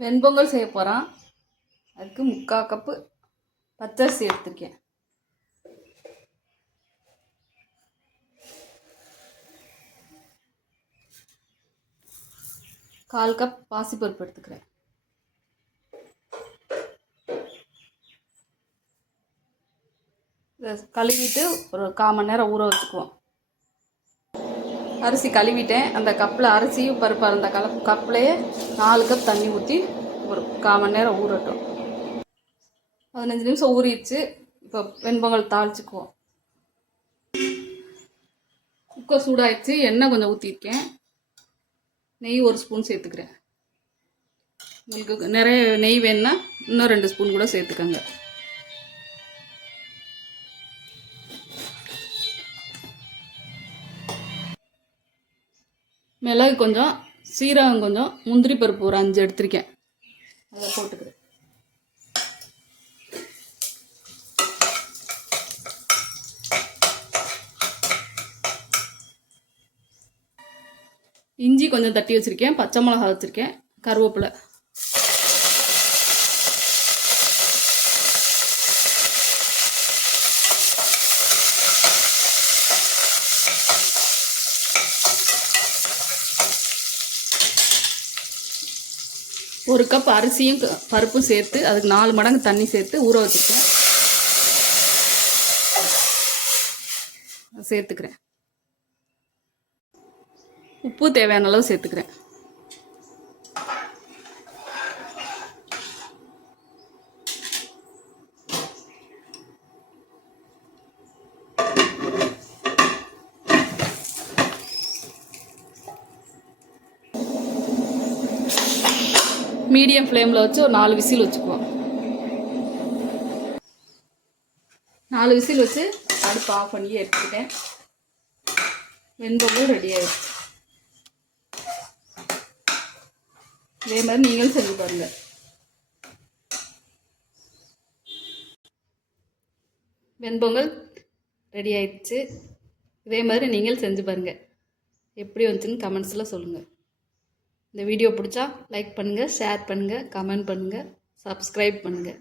வெண்பொங்கல் செய்ய போகிறோம். அதுக்கு 3/4 கப்பு பச்சரிசி எடுத்துருக்கேன். கால் கப் பாசிப்பருப்பு எடுத்துக்கிறேன். இதை கழுவிட்டு ஒரு 1/4 மணி நேரம் ஊற வச்சுக்குவோம். அரிசி கழுவிட்டேன். அந்த கப்பில் அரிசியும் பருப்பாக இருந்த கப்லேயே 4 கப் தண்ணி ஊற்றி ஒரு 1/4 மணி நேரம் ஊறட்டும். 15 நிமிஷம் ஊறிடுச்சு. இப்போ வெண்பொங்கல் தாளிச்சுக்குவோம். குக்கர் சூடாகிடுச்சு. எண்ணெய் கொஞ்சம் ஊற்றிருக்கேன். நெய் 1 ஸ்பூன் சேர்த்துக்கிறேன். உங்களுக்கு நிறைய நெய் வேணுன்னா இன்னும் 2 ஸ்பூன் கூட சேர்த்துக்கோங்க. மிளகு கொஞ்சம், சீரகம் கொஞ்சம், முந்திரி பருப்பு ஒரு 5 எடுத்திருக்கேன். அதை போட்டுக்கிறேன். இஞ்சி கொஞ்சம் தட்டி வச்சுருக்கேன். பச்சை மிளகா வச்சுருக்கேன். கருவேப்பிலை. ஒரு கப் அரிசியும் பருப்பும் சேர்த்து அதுக்கு 4 மடங்கு தண்ணி சேர்த்து ஊற வச்சுருக்கேன். சேர்த்துக்கிறேன். உப்பு தேவையான அளவு சேர்த்துக்கிறேன். மீடியம் ஃப்ளேமில் வச்சு ஒரு 4 விசில் வச்சுக்குவோம். 4 விசில் வச்சு அடுப்பு ஆஃப் பண்ணி எடுத்துக்கிட்டேன். வெண்பொங்கல் ரெடி ஆகிடுச்சு. இதே மாதிரி நீங்களும் செஞ்சு பாருங்கள். வெண்பொங்கல் ரெடி ஆயிடுச்சு. இதே மாதிரி நீங்கள் செஞ்சு பாருங்கள். எப்படி வந்துச்சுன்னு கமெண்ட்ஸில் சொல்லுங்கள். இந்த வீடியோ பிடிச்சா லைக் பண்ணுங்கள், ஷேர் பண்ணுங்கள், கமெண்ட் பண்ணுங்கள், சப்ஸ்கிரைப் பண்ணுங்கள்.